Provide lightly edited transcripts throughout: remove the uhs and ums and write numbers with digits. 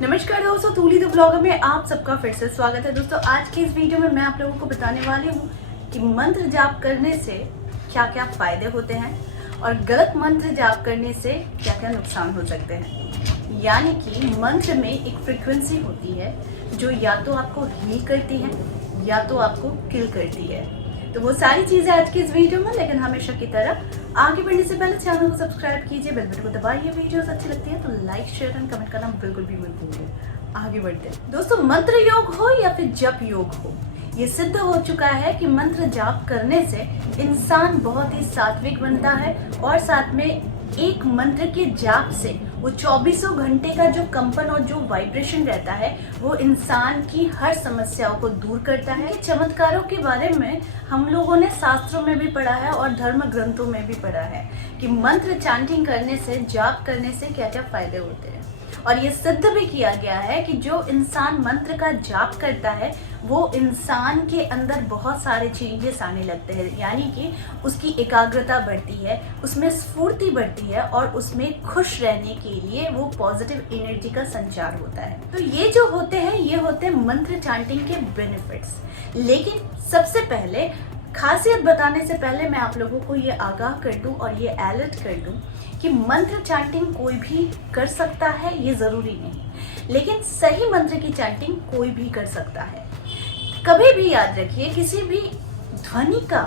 नमस्कार दोस्तों, तूली the blogger में आप सबका फिर से स्वागत है। दोस्तों आज की इस वीडियो में मैं आप लोगों को बताने वाली हूँ कि मंत्र जाप करने से क्या क्या फायदे होते हैं और गलत मंत्र जाप करने से क्या क्या नुकसान हो सकते हैं। यानी कि मंत्र में एक फ्रीक्वेंसी होती है जो या तो आपको हील करती है या तो आपको किल करती है। तो वो सारी चीजें आज की इस वीडियो में, लेकिन हमेशा की तरह आगे बढ़ने से पहले चैनल को सब्सक्राइब कीजिए, बेल बटन को दबाइए। वीडियोस अच्छी लगती है तो लाइक शेयर एंड कमेंट करना बिल्कुल भी मत भूलिए। आगे बढ़ते हैं दोस्तों, मंत्र योग हो या फिर जप योग हो, ये सिद्ध हो चुका है कि मंत्र जाप करने से इंसान बहुत ही सात्विक बनता है और साथ में एक मंत्र के जाप से वो 24 घंटे का जो कंपन और जो वाइब्रेशन रहता है वो इंसान की हर समस्याओं को दूर करता है। चमत्कारों के बारे में हम लोगों ने शास्त्रों में भी पढ़ा है और धर्म ग्रंथों में भी पढ़ा है कि मंत्र चैंटिंग करने से, जाप करने से क्या क्या फायदे होते हैं। और ये सिद्ध भी किया गया है कि जो इंसान मंत्र का जाप करता है वो इंसान के अंदर बहुत सारे चेंजेस आने लगते हैं। यानी कि उसकी एकाग्रता बढ़ती है, उसमें स्फूर्ति बढ़ती है और उसमें खुश रहने के लिए वो पॉजिटिव एनर्जी का संचार होता है। तो ये जो होते हैं ये होते हैं मंत्र चैंटिंग के बेनिफिट्स। लेकिन सबसे पहले खासियत बताने से पहले मैं आप लोगों को ये आगाह कर दूं और ये अलर्ट कर दूं कि मंत्र चैंटिंग कोई भी कर सकता है, ये जरूरी नहीं, लेकिन सही मंत्र की चैंटिंग कोई भी कर सकता है। कभी भी याद रखिए, किसी भी ध्वनि का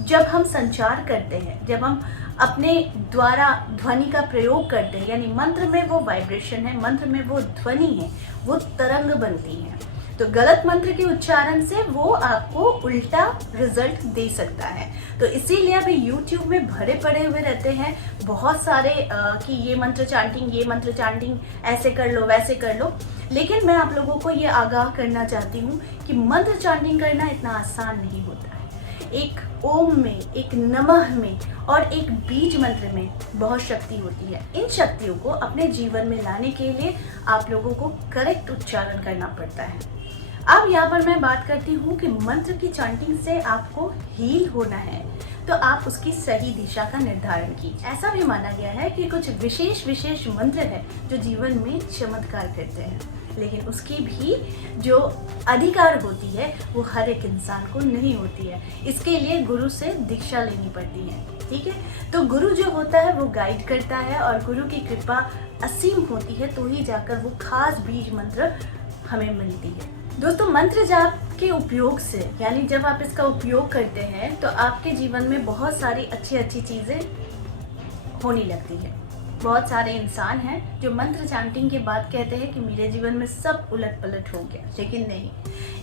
जब हम संचार करते हैं, जब हम अपने द्वारा ध्वनि का प्रयोग करते हैं, यानी मंत्र में वो वाइब्रेशन है, मंत्र में वो ध्वनि है, वो तरंग बनती है। तो गलत मंत्र के उच्चारण से वो आपको उल्टा रिजल्ट दे सकता है। तो इसीलिए अभी YouTube में भरे पड़े हुए रहते हैं बहुत सारे कि ये मंत्र चैंटिंग ऐसे कर लो वैसे कर लो। लेकिन मैं आप लोगों को ये आगाह करना चाहती हूँ कि मंत्र चैंटिंग करना इतना आसान नहीं होता है। एक ओम में, एक नमः में और एक बीज मंत्र में बहुत शक्ति होती है। इन शक्तियों को अपने जीवन में लाने के लिए आप लोगों को करेक्ट उच्चारण करना पड़ता है। अब यहाँ पर मैं बात करती हूँ कि मंत्र की चैंटिंग से आपको हील होना है तो आप उसकी सही दिशा का निर्धारण कीजिए। ऐसा भी माना गया है कि कुछ विशेष मंत्र है जो जीवन में चमत्कार करते हैं, लेकिन उसकी भी जो अधिकार होती है वो हर एक इंसान को नहीं होती है। इसके लिए गुरु से दीक्षा लेनी पड़ती है। ठीक है, तो गुरु जो होता है वो गाइड करता है और गुरु की कृपा असीम होती है तो ही जाकर वो खास बीज मंत्र हमें मिलती है। दोस्तों मंत्र जाप के उपयोग से, यानी जब आप इसका उपयोग करते हैं तो आपके जीवन में बहुत सारी अच्छी चीजें होने लगती है। बहुत सारे इंसान हैं जो मंत्र चैंटिंग के बाद कहते हैं कि मेरे जीवन में सब उलट पलट हो गया, लेकिन नहीं,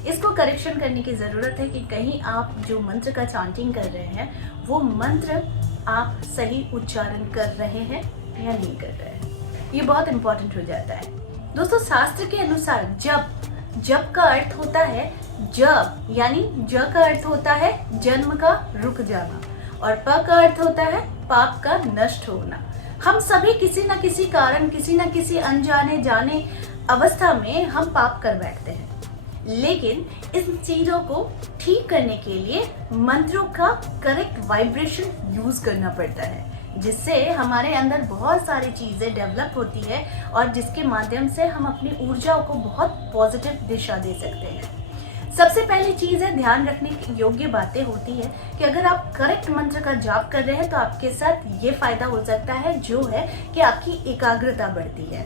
इसको करेक्शन करने की जरूरत है कि कहीं आप जो मंत्र का चैंटिंग कर रहे हैं वो मंत्र आप सही उच्चारण कर रहे हैं या नहीं कर रहे हैं। ये बहुत इंपॉर्टेंट हो जाता है। दोस्तों शास्त्र के अनुसार जप का अर्थ होता है जप, यानी ज का अर्थ होता है जन्म का रुक जाना और प का अर्थ होता है पाप का नष्ट होना। हम सभी किसी न किसी कारण, किसी न किसी अनजाने जाने अवस्था में हम पाप कर बैठते हैं। लेकिन इन चीजों को ठीक करने के लिए मंत्रों का करेक्ट वाइब्रेशन यूज करना पड़ता है, जिससे हमारे अंदर बहुत सारी चीजें डेवलप होती है और जिसके माध्यम से हम अपनी ऊर्जाओं को बहुत पॉजिटिव दिशा दे सकते हैं। सबसे पहली चीज है, ध्यान रखने की योग्य बातें होती है कि अगर आप करेक्ट मंत्र का जाप कर रहे हैं तो आपके साथ ये फायदा हो सकता है जो है कि आपकी एकाग्रता बढ़ती है।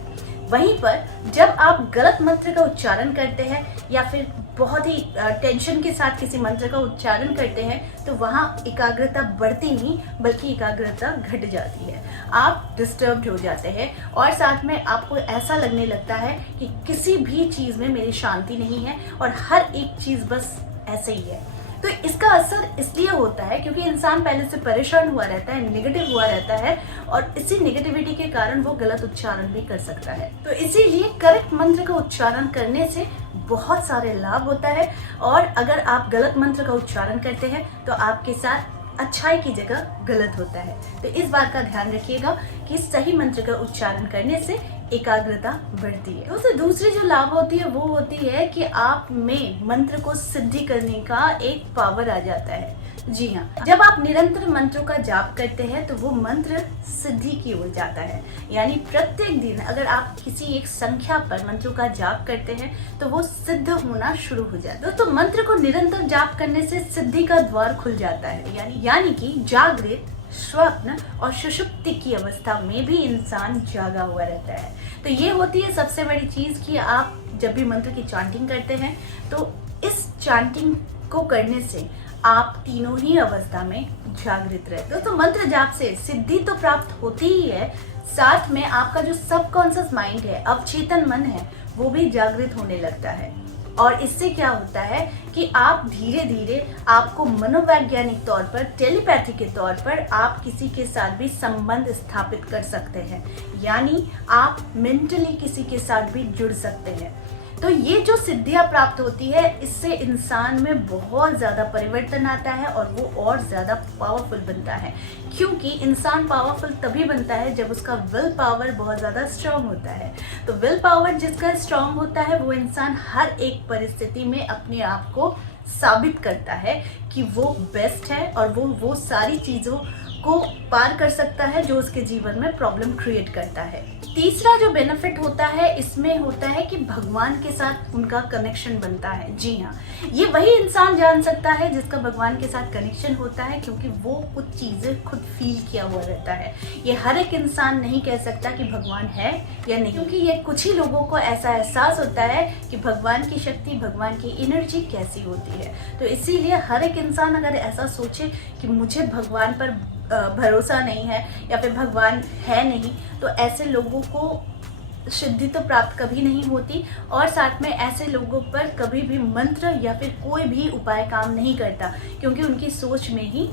वहीं पर जब आप गलत मंत्र का उच्चारण करते हैं या फिर बहुत ही टेंशन के साथ किसी मंत्र का उच्चारण करते हैं तो वहाँ एकाग्रता बढ़ती नहीं बल्कि एकाग्रता घट जाती है। आप डिस्टर्ब्ड हो जाते हैं और साथ में आपको ऐसा लगने लगता है कि किसी भी चीज में मेरी शांति नहीं है और हर एक चीज बस ऐसे ही है। तो इसका असर इसलिए होता है क्योंकि इंसान पहले से परेशान हुआ रहता है, नेगेटिव हुआ रहता है और इसी नेगेटिविटी के कारण वो गलत उच्चारण भी कर सकता है। तो इसीलिए करेक्ट मंत्र का उच्चारण करने से बहुत सारे लाभ होता है और अगर आप गलत मंत्र का उच्चारण करते हैं तो आपके साथ अच्छाई की जगह गलत होता है। तो इस बात का ध्यान रखिएगा कि सही मंत्र का उच्चारण करने से एकाग्रता बढ़ती है। तो दूसरी जो लाभ होती है वो होती है कि आप में मंत्र को सिद्धि करने का एक पावर आ जाता है। जी हाँ, जब आप निरंतर मंत्रों का जाप करते हैं तो वो मंत्र सिद्धि की ओर जाता है। यानी प्रत्येक दिन अगर आप किसी एक संख्या पर मंत्रों का जाप करते हैं तो वो सिद्ध होना शुरू हो जाता है। दोस्तों, मंत्र को निरंतर जाप करने से सिद्धि का द्वार खुल जाता है। यानी कि जागृत, स्वप्न और सुषुप्ति की अवस्था में भी इंसान जागा हुआ रहता है। तो ये होती है सबसे बड़ी चीज कि आप जब भी मंत्र की चांटिंग करते हैं तो इस चांटिंग को करने से आप तीनों ही अवस्था में जागृत रहते हो। तो मंत्र जाप से सिद्धि तो प्राप्त होती ही है, साथ में आपका जो सबकॉन्शियस माइंड है, अवचेतन मन है, वो भी जागृत होने लगता है। और इससे क्या होता है कि आप धीरे धीरे आपको मनोवैज्ञानिक तौर पर, टेलीपैथी के तौर पर आप किसी के साथ भी संबंध स्थापित कर सकते हैं। यानी आप मेंटली किसी के साथ भी जुड़ सकते हैं। तो ये जो सिद्धियां प्राप्त होती है, इससे इंसान में बहुत ज़्यादा परिवर्तन आता है और वो और ज़्यादा पावरफुल बनता है। क्योंकि इंसान पावरफुल तभी बनता है जब उसका विल पावर बहुत ज़्यादा स्ट्रांग होता है। तो विल पावर जिसका स्ट्रांग होता है वो इंसान हर एक परिस्थिति में अपने आप को साबित करता है कि वो बेस्ट है और वो सारी चीज़ों को पार कर सकता है जो उसके जीवन में प्रॉब्लम क्रिएट करता है। तीसरा जो बेनिफिट होता है इसमें होता है कि भगवान के साथ उनका कनेक्शन बनता है। जी हाँ, ये वही इंसान जान सकता है जिसका भगवान के साथ कनेक्शन होता है, क्योंकि वो कुछ चीज़ें खुद फील किया हुआ रहता है। ये हर एक इंसान नहीं कह सकता कि भगवान है या नहीं, क्योंकि ये कुछ ही लोगों को ऐसा एहसास होता है कि भगवान की शक्ति, भगवान की एनर्जी कैसी होती है। तो इसीलिए हर एक इंसान अगर ऐसा सोचे कि मुझे भगवान पर भरोसा नहीं है या फिर भगवान है नहीं, तो ऐसे लोगों को सिद्धि तो प्राप्त कभी नहीं होती और साथ में ऐसे लोगों पर कभी भी मंत्र या फिर कोई भी उपाय काम नहीं करता, क्योंकि उनकी सोच में ही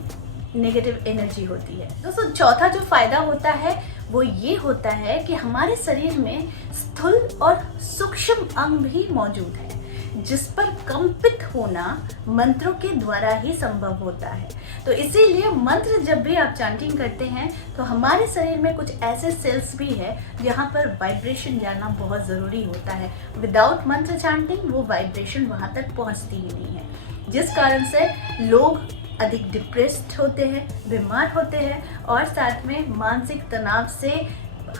नेगेटिव एनर्जी होती है। दोस्तों, चौथा जो फायदा होता है वो ये होता है कि हमारे शरीर में स्थूल और सूक्ष्म अंग भी मौजूद है, जिस पर कंपित होना मंत्रों के द्वारा ही संभव होता है। तो इसीलिए मंत्र जब भी आप चांटिंग करते हैं तो हमारे शरीर में कुछ ऐसे सेल्स भी है जहाँ पर वाइब्रेशन जाना बहुत ज़रूरी होता है। विदाउट मंत्र चांटिंग वो वाइब्रेशन वहाँ तक पहुँचती ही नहीं है, जिस कारण से लोग अधिक डिप्रेस्ड होते हैं, बीमार होते हैं और साथ में मानसिक तनाव से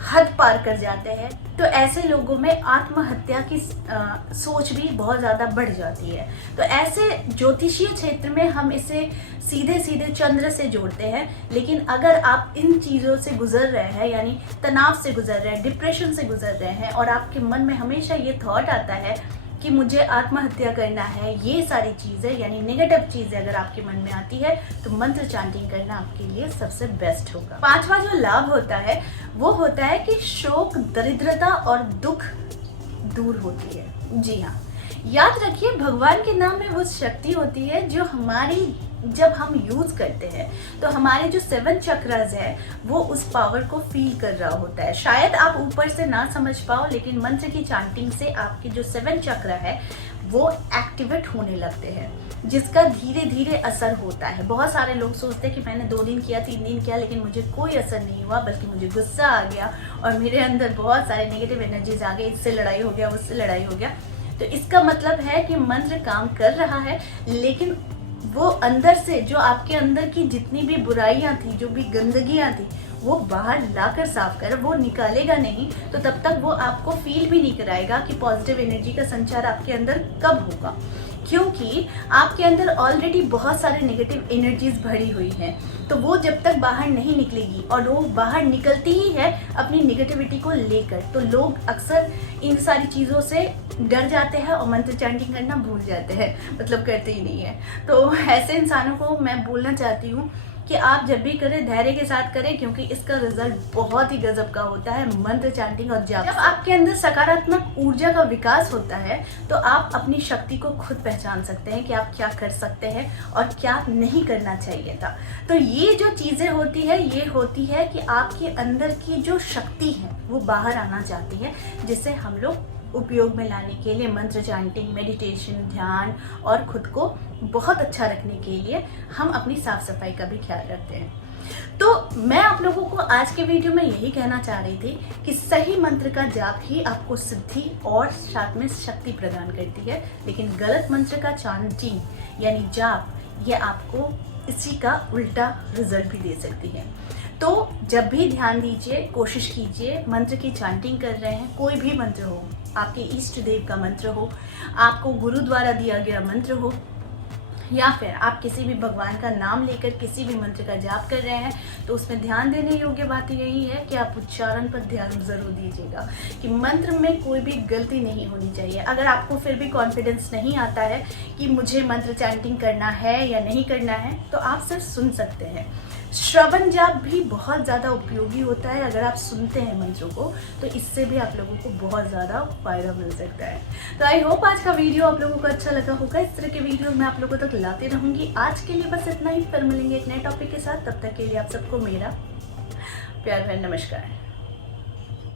हद पार कर जाते हैं। तो ऐसे लोगों में आत्महत्या की सोच भी बहुत ज़्यादा बढ़ जाती है। तो ऐसे ज्योतिषीय क्षेत्र में हम इसे सीधे सीधे चंद्र से जोड़ते हैं, लेकिन अगर आप इन चीज़ों से गुजर रहे हैं, यानी तनाव से गुजर रहे हैं, डिप्रेशन से गुजर रहे हैं और आपके मन में हमेशा ये थॉट आता है कि मुझे आत्महत्या करना है, ये सारी चीज़ें यानी नेगेटिव चीज़ें अगर आपके मन में आती है तो मंत्र चांटिंग करना आपके लिए सबसे बेस्ट होगा। पांचवा जो लाभ होता है वो होता है कि शोक, दरिद्रता और दुख दूर होती है। जी हाँ, याद रखिए, भगवान के नाम में वो शक्ति होती है जो हमारी जब हम यूज करते हैं तो हमारे जो 7 चक्रास है वो उस पावर को फील कर रहा होता है। शायद आप ऊपर से ना समझ पाओ, लेकिन मंत्र की चांटिंग से आपके जो 7 चक्र है वो एक्टिवेट होने लगते हैं, जिसका धीरे धीरे असर होता है। बहुत सारे लोग सोचते हैं कि मैंने 2 दिन किया, 3 दिन किया, लेकिन मुझे कोई असर नहीं हुआ, बल्कि मुझे गुस्सा आ गया और मेरे अंदर बहुत सारे नेगेटिव एनर्जीज आ गई, इससे लड़ाई हो गया, उससे लड़ाई हो गया। तो इसका मतलब है कि मंत्र काम कर रहा है, लेकिन वो अंदर से जो आपके अंदर की जितनी भी बुराइयां थी, जो भी गंदगियां थी, वो बाहर लाकर साफ कर, वो निकालेगा नहीं तो तब तक वो आपको फील भी नहीं कराएगा कि पॉजिटिव एनर्जी का संचार आपके अंदर कब होगा, क्योंकि आपके अंदर ऑलरेडी बहुत सारे नेगेटिव एनर्जीज भरी हुई हैं। तो वो जब तक बाहर नहीं निकलेगी, और वो बाहर निकलती ही है अपनी नेगेटिविटी को लेकर, तो लोग अक्सर इन सारी चीज़ों से डर जाते हैं और मंत्र चांटिंग करना भूल जाते हैं, मतलब करते ही नहीं है। तो ऐसे इंसानों को मैं बोलना चाहती हूँ कि आप जब भी करें धैर्य के साथ करें, क्योंकि इसका रिजल्ट बहुत ही गजब का होता है, मंत्र चांटिंग और जाप। जब आपके अंदर सकारात्मक ऊर्जा का विकास होता है तो आप अपनी शक्ति को खुद पहचान सकते हैं कि आप क्या कर सकते हैं और क्या नहीं करना चाहिए था। तो ये जो चीज़ें होती है, ये होती है कि आपके अंदर की जो शक्ति है वो बाहर आना चाहती है, जिससे हम लोग उपयोग में लाने के लिए मंत्र चांटिंग, मेडिटेशन, ध्यान और खुद को बहुत अच्छा रखने के लिए हम अपनी साफ सफाई का भी ख्याल रखते हैं। तो मैं आप लोगों को आज के वीडियो में यही कहना चाह रही थी कि सही मंत्र का जाप ही आपको सिद्धि और साथ में शक्ति प्रदान करती है, लेकिन गलत मंत्र का चांटिंग यानी जाप ये आपको इसी का उल्टा रिजल्ट भी दे सकती है। तो जब भी ध्यान दीजिए, कोशिश कीजिए, मंत्र की चैंटिंग कर रहे हैं, कोई भी मंत्र हो, आपके इष्ट देव का मंत्र हो, आपको गुरु द्वारा दिया गया मंत्र हो, या फिर आप किसी भी भगवान का नाम लेकर किसी भी मंत्र का जाप कर रहे हैं, तो उसमें ध्यान देने योग्य बात यही है कि आप उच्चारण पर ध्यान जरूर दीजिएगा कि मंत्र में कोई भी गलती नहीं होनी चाहिए। अगर आपको फिर भी कॉन्फिडेंस नहीं आता है कि मुझे मंत्र चैंटिंग करना है या नहीं करना है, तो आप सिर्फ सुन सकते हैं। श्रवण जाप भी बहुत ज़्यादा उपयोगी होता है। अगर आप सुनते हैं मंत्रों को, तो इससे भी आप लोगों को बहुत ज़्यादा फायदा मिल सकता है। तो आई होप आज का वीडियो आप लोगों को अच्छा लगा होगा। इस तरह के वीडियो मैं आप लोगों तक लाते रहूँगी। आज के लिए बस इतना ही, फिर मिलेंगे एक नए टॉपिक के साथ। तब तक के लिए आप सबको मेरा प्यार भरा नमस्कार।